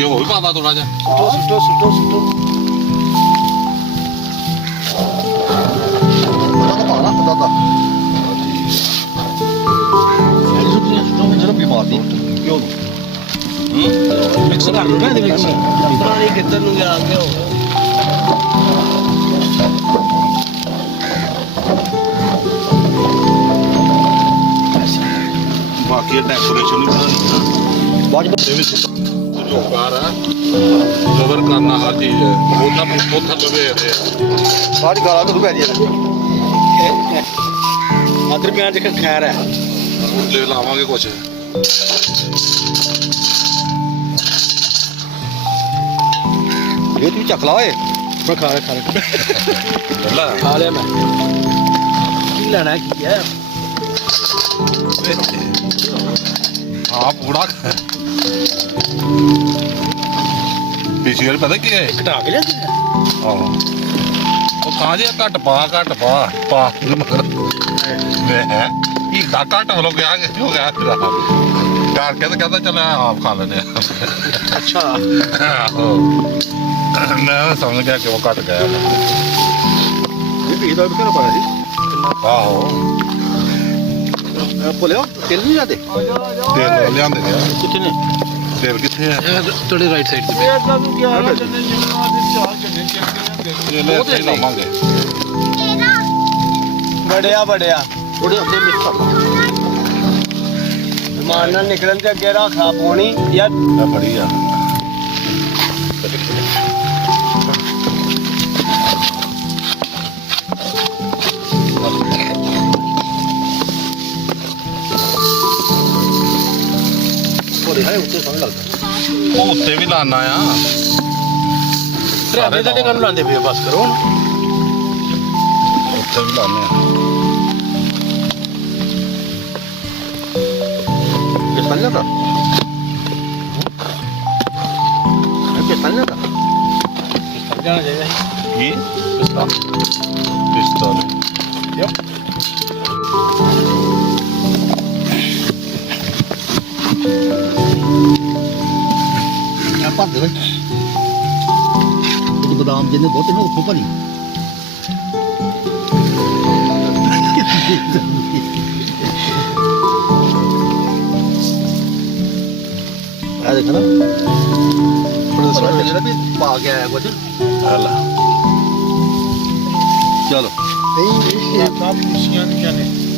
ਘਿਓ ਵੀ ਪਾਦਾ ਥੋੜਾ ਜਿਹਾ ਸੁੱਟੋ ਪਾਣਾ ਪਤਾ ਸੁੱਟੋ ਬਿਮਾਰ ਦੀ ਕਿਉਂ ਮਿਕਸ ਕਰ ਲਓ ਨਾ ਇਹਦੇ ਵਿੱਚ ਪਾਣੀ ਕਿੱਧਰ ਨੂੰ ਗਿਆ ਘਿਓ ਬਾਕੀ ਡੈਕੋਰੇਸ਼ਨ ਵੀ ਬਾਅਦ ਇਹ ਵੀ ਲੋਕਾਰ ਆ ਕਵਰ ਕਰਨਾ ਹਰ ਚੀਜ਼ ਉਹਦਾ ਲਵੇ ਬਾਅਦ ਗਾਲਾਂ ਤੋਂ ਪੈ ਰਹੀ ਅਦਰ ਪਿਆਜ਼ ਦੇ ਖੈਰ ਹੈ ਲੈ ਲਾਵਾਂਗੇ ਕੁਛ ਇਹ ਤੂੰ ਚੱਕ ਲਾ ਓਏ ਮੈਂ ਖਾ ਲੈ ਖਾ ਲਿਆ ਮੈਂ ਕੀ ਲੈਣਾ ਕੀ ਹੈ ਹਾਂ ਪੂੜਾ ਪਿਛਲੀ ਵਾਰ ਪਤਾ ਕੀ ਹੈ ਘਟਾ ਕੇ ਲਿਆ ਆਹੋ ਉਹ ਕਾਂਜੇ ਘੱਟ ਪਾ ਮਗਰ ਮੈਂ ਇਹ ਦਾ ਘੱਟ ਹੋ ਗਿਆ ਕਿ ਹੋ ਗਿਆ ਤੇਰਾ ਘਰ ਕਹਿੰਦਾ ਚੱਲ ਆਪ ਖਾ ਲੈਨੇ ਅੱਛਾ ਆਹੋ ਮੈਂ ਸਮਝ ਗਿਆ ਕਿ ਉਹ ਘੱਟ ਗਿਆ ਇਹ ਵੀ ਦਾ ਕਿਹੜਾ ਪਾਇਆ ਸੀ ਆਹੋ ਬੋਲਿਓ ਤੇਲ ਨਹੀਂ ਜਾਂਦੇ ਤੇਲ ਲਿਆਂਦੇ ਨੇ ਕਿੱਥੇ ਨੇ ਤੇਲ ਕਿੱਥੇ ਹੈ ਤੁਹਾਡੇ ਰਾਈਟ ਸਾਈਡ ਤੇ ਇਹ ਤਾਂ ਨੂੰ ਕਿਹਾ ਇਹ ਲੈ ਇੱਥੇ ਹੀ ਲਾਵਾਂਗੇ ਬੜਿਆ ਥੋੜੇ ਅੱਗੇ ਮਿਕਸ ਕਰ ਲਾ ਮਾਨ ਨਾਲ ਨਿਕਲਣ ਤੇ ਅੱਗੇ ਰੱਖਾ ਪੋਣੀ ਯਾਰ ਮੈਂ ਫੜੀ ਆ ਥੋੜੇ ਹੈ ਉੱਤੇ ਸਮਝ ਲੱਗਦਾ ਉਹ ਉੱਤੇ ਵੀ ਲਾਣਾ ਆ ਡਰਾਵੇ ਤੁਹਾਡੇ ਕੰਨ ਲਾਉਂਦੇ ਪਏ ਬਸ ਕਰੋ ਉੱਤੇ ਵੀ ਲਾਣੇ ਆ ਕਿਸ ਤਰ੍ਹਾਂ ਜਾਂਦਾ ਕਿਸ ਤਰ੍ਹਾਂ ਜਾਂਦਾ ਜਾਣਾ ਚਾਹੀਦਾ ਕੀ ਪਿਸਤੌਲ ਯਪ ਆਪਾਂ ਦੇ ਉਹ ਬਦਾਮ ਜਿਹਨੇ ਬਹੁਤ ਨੇ ਉੱਥੋਂ ਭਰੀ ਆ ਦੇਖ ਨਾ ਥੋੜਾ ਸੋਣਾ ਜਿਹੜਾ ਵੀ ਪਾ ਕੇ ਆਇਆ ਕੁਝ ਹਲਾ ਚਲੋ ਇਹ ਕਾਫੀ ਖੁਸ਼ੀਆਂ ਨੇ